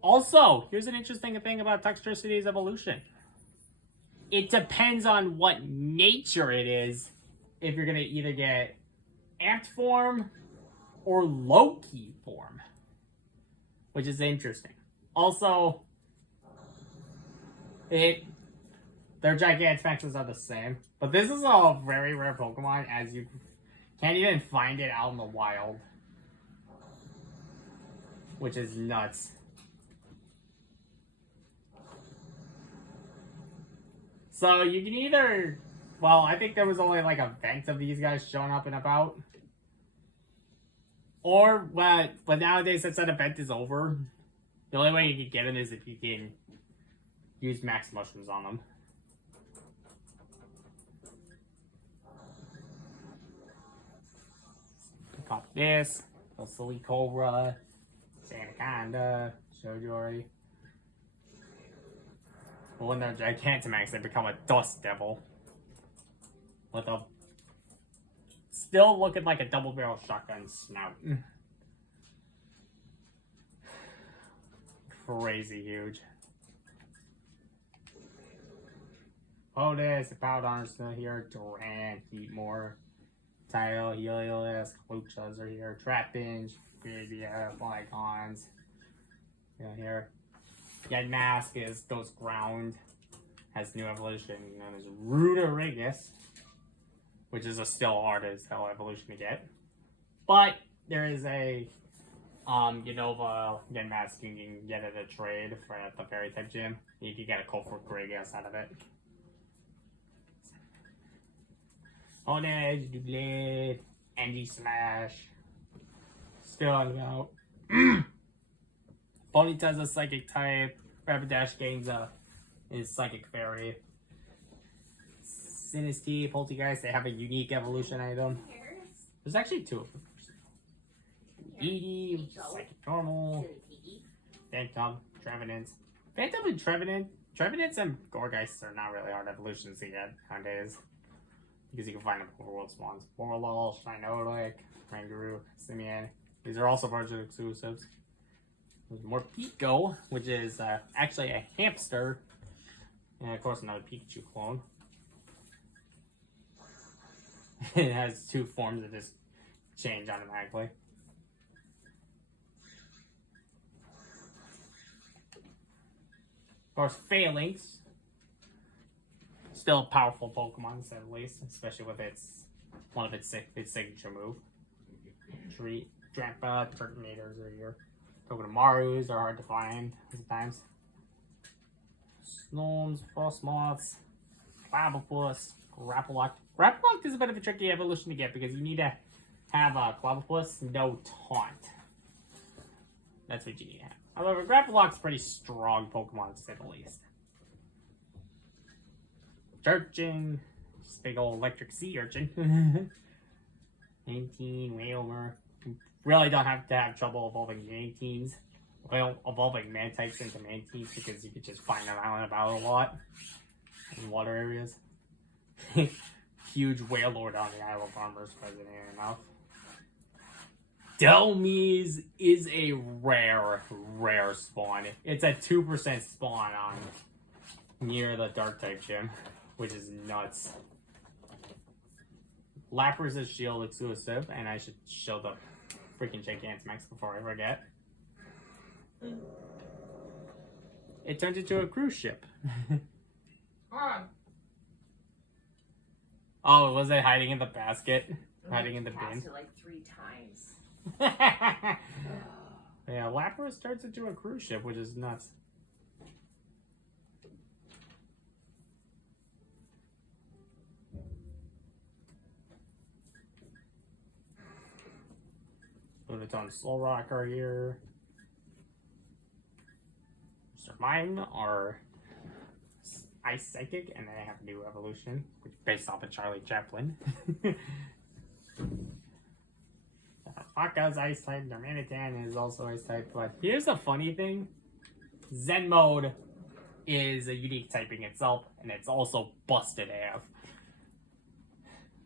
Also, here's an interesting thing about Toxtricity's evolution. It depends on what nature it is if you're going to either get amped form or low-key form. Which is interesting. Also, their Gigantamaxes are the same. But this is a very rare Pokemon, as you Can't even find it out in the wild. Which is nuts. So you can either... Well, I think there was only like a vent of these guys showing up and about. Or, but nowadays since that event is over, the only way you can get them is if you can use max mushrooms on them. Pick up this, the silly cobra, Anaconda, Shojori. But when they're Gigantamax, they become a dust devil. With a still looking like a double barrel shotgun snout. Crazy huge. Otis, the Powdon's still here. Durant, Heatmore, Tile, Helios, Luchas are here. Trapinch, Fibia, Flycons. Here. Yet Mask is Ghost Ground. Has new evolution known as Ruderigus, which is a still hard as hell evolution to get. But there is a Unova Gen Mask you can get at a trade for at the fairy type gym. You can get a Colford Gregas out of it. Honedge, Dublade, Angie Slash. Still out. Ponyta's a psychic type. Rapidash gains is psychic fairy. Sinistea, Poltergeist, they have a unique evolution item. There's actually two of them. Edie, which is psychic normal. Phantom, Trevenant. Phantom and Trevenants and Gorgeists are not really hard evolutions to get nowadays. Because you can find them overworld spawns. Borlol, Shiinotic, Rangaroo, Simian. These are also version exclusives. There's more Pico, which is actually a hamster. And of course another Pikachu clone. It has two forms that just change automatically. Of course, Phalanx. Still a powerful Pokemon, to say the least, especially with one of its signature move. Treat, Drampa, Turtonators are here. Togedemaru's are hard to find sometimes. Snomes, Frostmoths, Clobbopus, Grapploct. Grapploct is a bit of a tricky evolution to get because you need to have a Clobbopus, no taunt. That's what you need to have. However, Grapploct's a pretty strong Pokemon, to say the least. Urchin, just big old electric sea urchin. 19, Whalmer. Really don't have to have trouble evolving 18s. Well, evolving man types into Mantees because you could just find them out and about a lot in water areas. Huge Wailord on the Isle of Armor's present enough. Delmise is a rare spawn. It's a 2% spawn on near the Dark type gym, which is nuts. Lapras is shield exclusive, and I should show the freaking Gigantamax before I forget. It turns into a cruise ship. Oh, was it hiding in the basket? Hiding in the bin? Cast it like 3 times. Yeah, Lapras turns into a cruise ship, which is nuts. Lunaton Solrock are here. Mr. Mime are Ice Psychic, and they have a new evolution, which is based off of Charlie Chaplin. Aka's Ice type, Darmanitan is also Ice type, but here's the funny thing. Zen Mode is a unique typing itself, and it's also busted AF.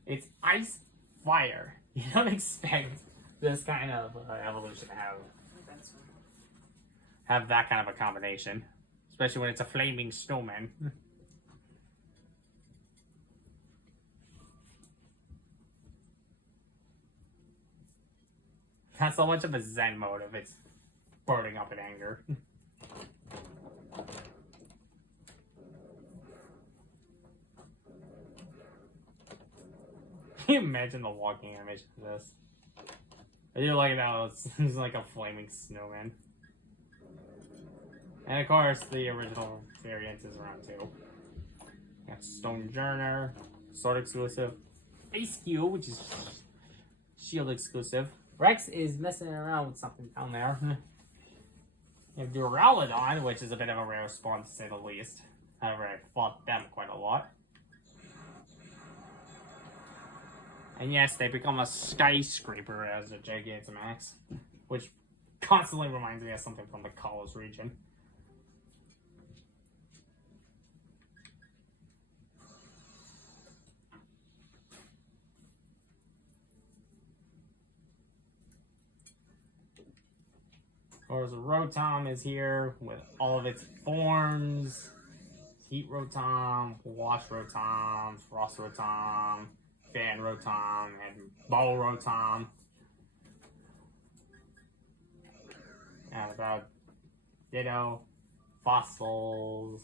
It's Ice Fire. You don't expect this kind of evolution to have that kind of a combination, especially when it's a flaming snowman. Not so much of a Zen mode if it's burning up in anger. Can you imagine the walking animation of this? I do like that it's like a flaming snowman. And of course, the original variant is around too. Got Stonejourner, Sword exclusive. Ice Cube, which is Shield exclusive. Rex is messing around with something down there. You have Duraludon, which is a bit of a rare spawn to say the least. However, I fought them quite a lot. And yes, they become a skyscraper as a Gigantamax, which constantly reminds me of something from the Kalos region. Of course, Rotom is here with all of its forms. Heat Rotom, Wash Rotom, Frost Rotom, Fan Rotom, and Ball Rotom. And about Ditto, Fossils.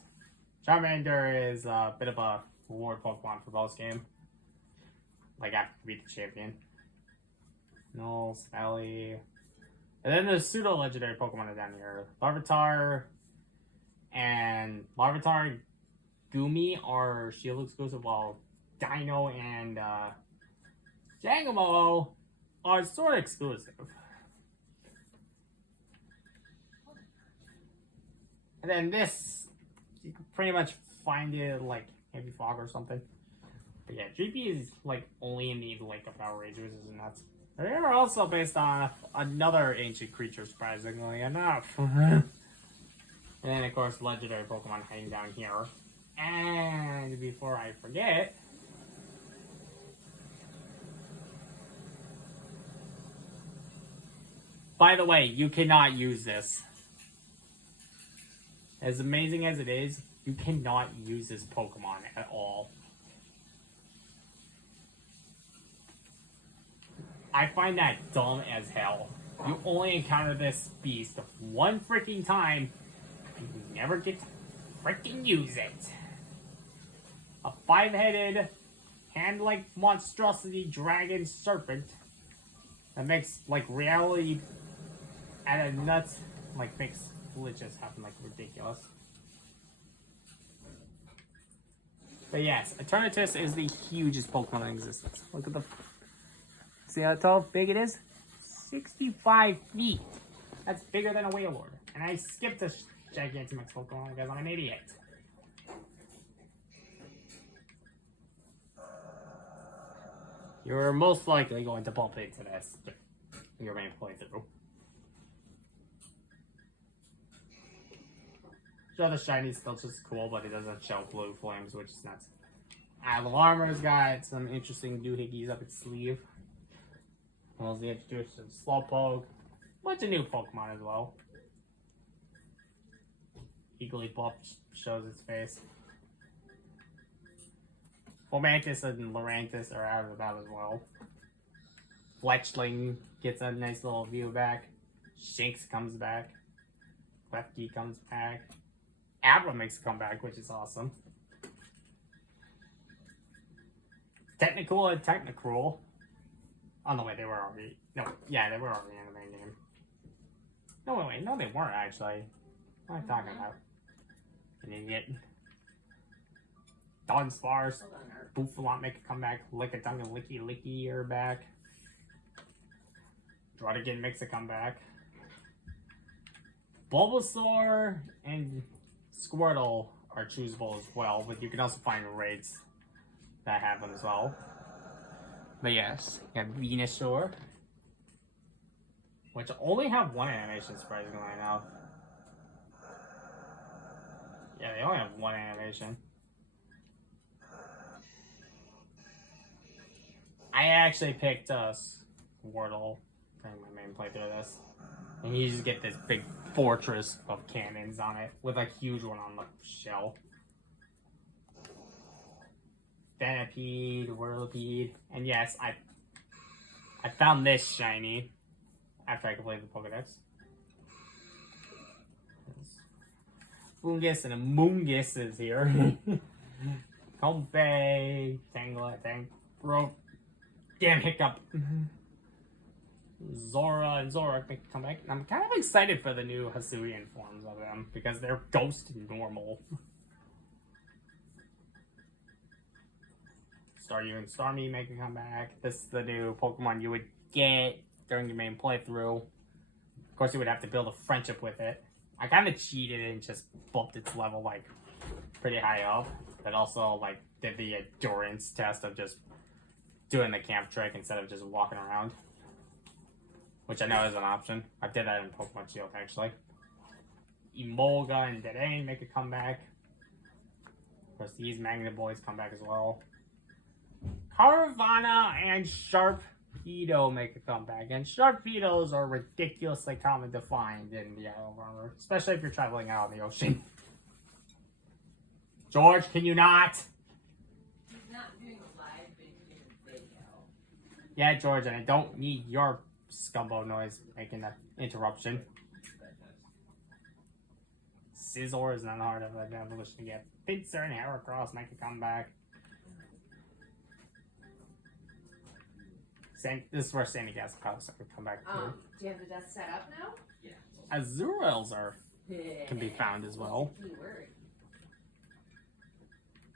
Charmander is a bit of a reward Pokemon for boss game. Like after you beat the champion. Null, Smelly. And then there's pseudo legendary Pokemon down here. Larvitar and Gumi are Shield exclusive, while Dino and Jangamo are Sword exclusive. And then this, you can pretty much find it like Heavy Fog or something. But yeah, GP is like only in need like of Power Rangers, is nuts. They are also based on another ancient creature, surprisingly enough. And then, of course, legendary Pokemon hiding down here. And before I forget, by the way, you cannot use this. As amazing as it is, you cannot use this Pokemon at all. I find that dumb as hell. You only encounter this beast one freaking time, and you never get to freaking use it. A 5-headed, hand-like monstrosity dragon serpent that makes, like, reality at a nuts, like, makes glitches happen, like, ridiculous. But yes, Eternatus is the hugest Pokemon in existence. Look at the... See how tall, big it is? 65 feet. That's bigger than a Wailord. And I skipped this Gigantamax Pokemon because I'm an idiot. You're most likely going to bump into this in your main playthrough. Sure, the shiny still just cool, but it doesn't show blue flames, which is nuts. The armor's got some interesting doohickeys up its sleeve. Well, the introduction of Slowpoke. Bunch of new Pokemon as well. Eagly shows its face. Fomantis and Lurantis are out of about as well. Fletchling gets a nice little view back. Shinx comes back. Klefki comes back. Abra makes a comeback, which is awesome. Technical and Technicruel. Oh, no, wait, they were already... No, yeah, they were already in the main game. No, wait, no, they weren't, actually. What am I talking about? An idiot. Dunsparce, Bouffalant make a comeback. Lickitung and Licky are back. Druddigan makes a comeback. Bulbasaur and Squirtle are choosable as well, but you can also find raids that have them as well. But yes, you have Venusaur, which only have one animation, surprisingly enough. Yeah, they only have one animation. I actually picked Squirtle during my main playthrough of this. And you just get this big fortress of cannons on it, with a huge one on the shell. Venipede, Whirlipede, and yes, I found this shiny after I completed the Pokédex. Foongus and a Moongus is here. Comfey, Tangela, Damn hiccup. Zora and Zorak make a comeback. I'm kind of excited for the new Hisuian forms of them because they're ghost normal. Staryu and Starmie make a comeback. This is the new Pokemon you would get during your main playthrough. Of course, you would have to build a friendship with it. I kind of cheated and just bumped its level like pretty high up, but also like did the endurance test of just doing the camp trick instead of just walking around, which I know is an option. I did that in Pokemon Shield actually. Emolga and Dedenne make a comeback. Of course, these Magnet Boys come back as well. Caravana and Sharpedo make a comeback, and Sharpedos are ridiculously common to find in the Isle of Armor, especially if you're traveling out on the ocean. George, can you not? He's not doing a live video. Yeah, George, and I don't need your scumbo noise making that interruption. Scizor is not hard of an evolution to get. Pinsir and Heracross make a comeback. This is where Sandy Gas would come back too. Do you have the desk set up now? Azuriels can be found as well.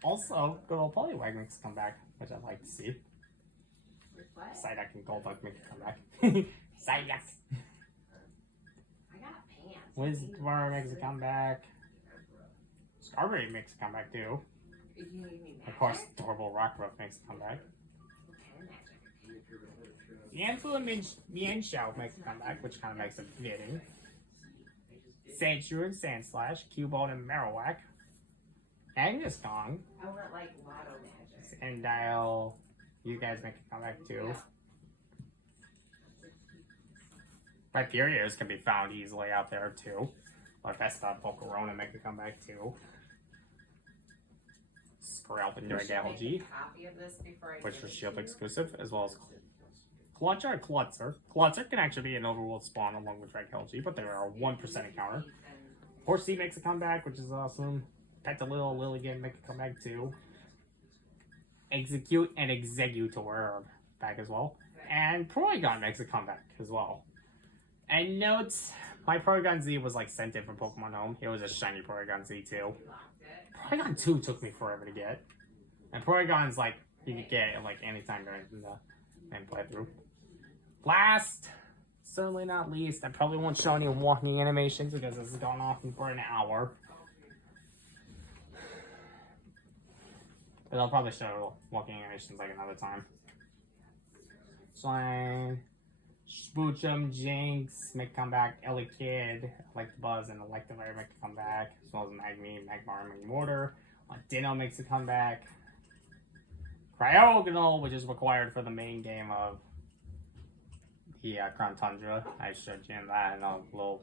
Also, good old Poliwag makes a comeback, which I'd like to see. What? Psyduck and Golduck make a comeback. Psyduck! I got pants. Wizardmore makes a comeback. Strawberry makes a comeback too. You need me Of course, adorable Rockruff makes a comeback. What kind of magic? Yanfu and Mienshao makes a comeback, which kind of makes it fitting. Sandshrew and Sandslash, Cubone and Marowak. Kangaskong, I want like lotto magic. Sandile, you guys make a comeback too. Rhyperiors can be found easily out there too. Larvesta and Volcarona make a comeback too. Skrelp and Dragalge, which was Shield exclusive, as well as Clutcher and Klutzer. Klutzer can actually be an overworld spawn along with Dragalge, but they are a 1% encounter. Horsey makes a comeback, which is awesome. Petalil, Lilligant make a comeback too. Execute and Executor are back as well. And Porygon makes a comeback as well. And note, my Porygon Z was like sent in from Pokemon Home. It was a shiny Porygon Z too. Porygon 2 took me forever to get. And Porygon's like, you can get it like anytime during the main playthrough. Last, certainly not least, I probably won't show any walking animations because this has gone off for an hour. But I'll probably show walking animations like another time. Slime, Spoochum, Jinx, make a comeback, Elekid, Electabuzz, and Electivire make a comeback, as well as Magmie, Magmar, and Mortar. Dino makes a comeback. Cryogonal, which is required for the main game of the Crown Tundra. I showed you that in a little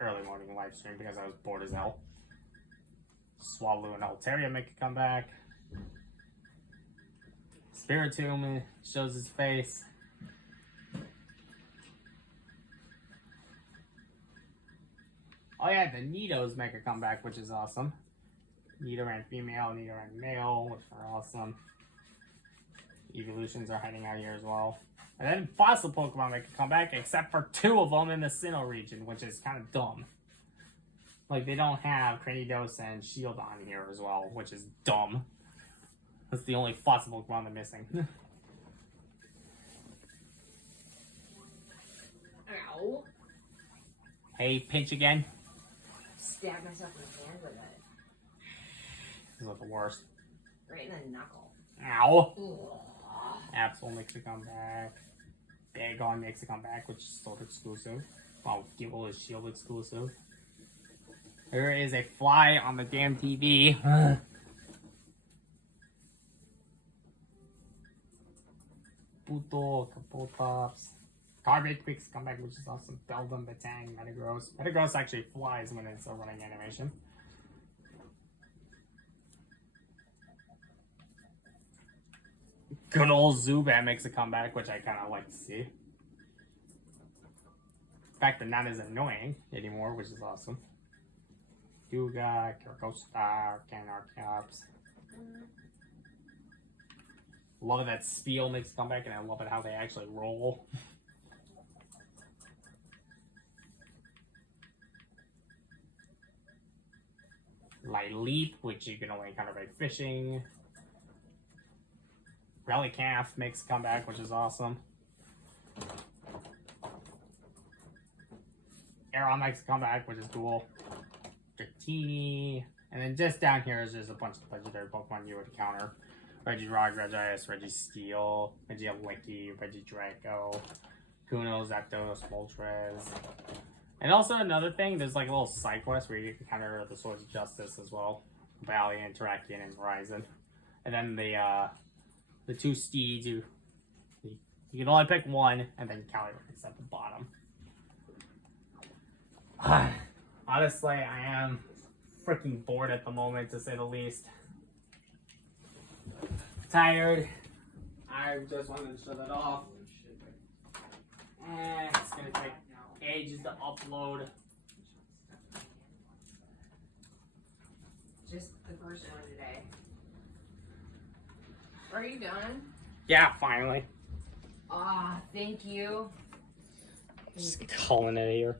early morning live stream because I was bored as hell. Swallow and Altaria make a comeback. Spiritomb shows his face. Oh yeah, the Nidos make a comeback, which is awesome. Nidoran female, Nidoran male, which are awesome. Evolutions are hiding out here as well. And then fossil Pokemon make a comeback, except for 2 of them in the Sinnoh region, which is kind of dumb. Like, they don't have Cranidos and Shield on here as well, which is dumb. That's the only fossil Pokemon they're missing. Ow. Hey, pinch again. Stab myself in the hand with it. This is the worst. Right in the knuckle. Ow. Ugh. Absol makes a comeback. Bagon makes a comeback, which is Sword exclusive. While Gible is Shield exclusive. There is a fly on the damn TV. Puto, Kapotops. Garbage makes a comeback, which is awesome. Beldum, Batang, Metagross. Metagross actually flies when it's a running animation. Good old Zubat makes a comeback, which I kind of like to see. In fact, they're not as annoying anymore, which is awesome. Yuga, Kirakosta, Arcanarcaps. Love it that Steel makes a comeback, and I love it how they actually roll. Light Leap, which you can only encounter by fishing. Rally Calf makes a comeback, which is awesome. Aeron makes a comeback, which is cool. Dratini. And then just down here is just a bunch of legendary Pokemon you would encounter. Regirock, Regice, Registeel, Regieleki, Regidraco, Kuno, Zapdos, Moltres. And also another thing, there's like a little side quest where you can encounter the Swords of Justice as well. Valiant, Terrakion, and Horizon. And then the two steeds, you can only pick one, and then Calyrex at the bottom. Honestly, I am freaking bored at the moment, to say the least. Tired. I just wanted to shut it off. It's gonna take ages to upload. Just the first one today. Are you done? Yeah, finally. Ah, thank you. Just calling it here.